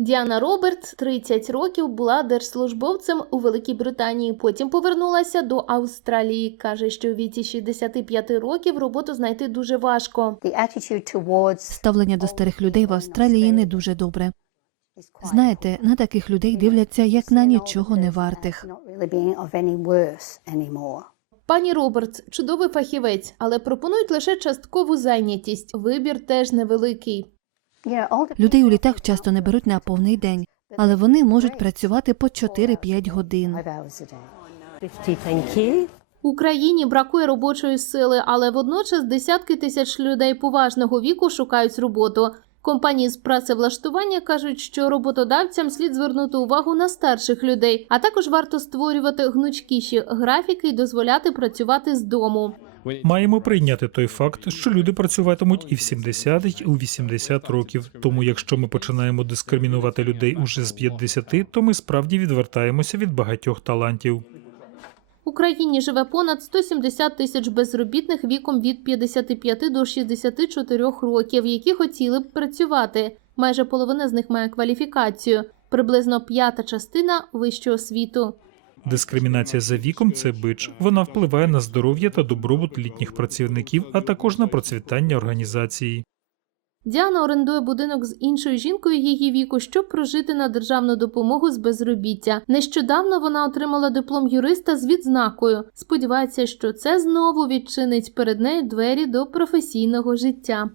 Діана Робертс 30 років була держслужбовцем у Великій Британії. Потім повернулася до Австралії. каже, що у віці 65 років роботу знайти дуже важко. Ставлення до старих людей в Австралії не дуже добре. Знаєте, на таких людей дивляться як на нічого не вартих. Пані Робертс чудовий фахівець, але пропонують лише часткову зайнятість. Вибір теж невеликий. Людей у літах часто не беруть на повний день, але вони можуть працювати по 4-5 годин. five hours a day. 50, thank you. В Україні бракує робочої сили, але водночас десятки тисяч людей поважного віку шукають роботу. Компанії з працевлаштування кажуть, що роботодавцям слід звернути увагу на старших людей, а також варто створювати гнучкіші графіки і дозволяти працювати з дому. Маємо прийняти той факт, що люди працюватимуть і в 70, і у 80 років. Тому, якщо ми починаємо дискримінувати людей уже з 50, то ми справді відвертаємося від багатьох талантів. Україні живе понад 170 тисяч безробітних віком від 55 до 64 років, які хотіли б працювати. Майже половина з них має кваліфікацію, приблизно п'ята частина вищу освіту. Дискримінація за віком це бич. Вона впливає на здоров'я та добробут літніх працівників, а також на процвітання організації. Діана орендує будинок з іншою жінкою її віку, щоб прожити на державну допомогу з безробіття. Нещодавно вона отримала диплом юриста з відзнакою. Сподівається, що це знову відчинить перед нею двері до професійного життя.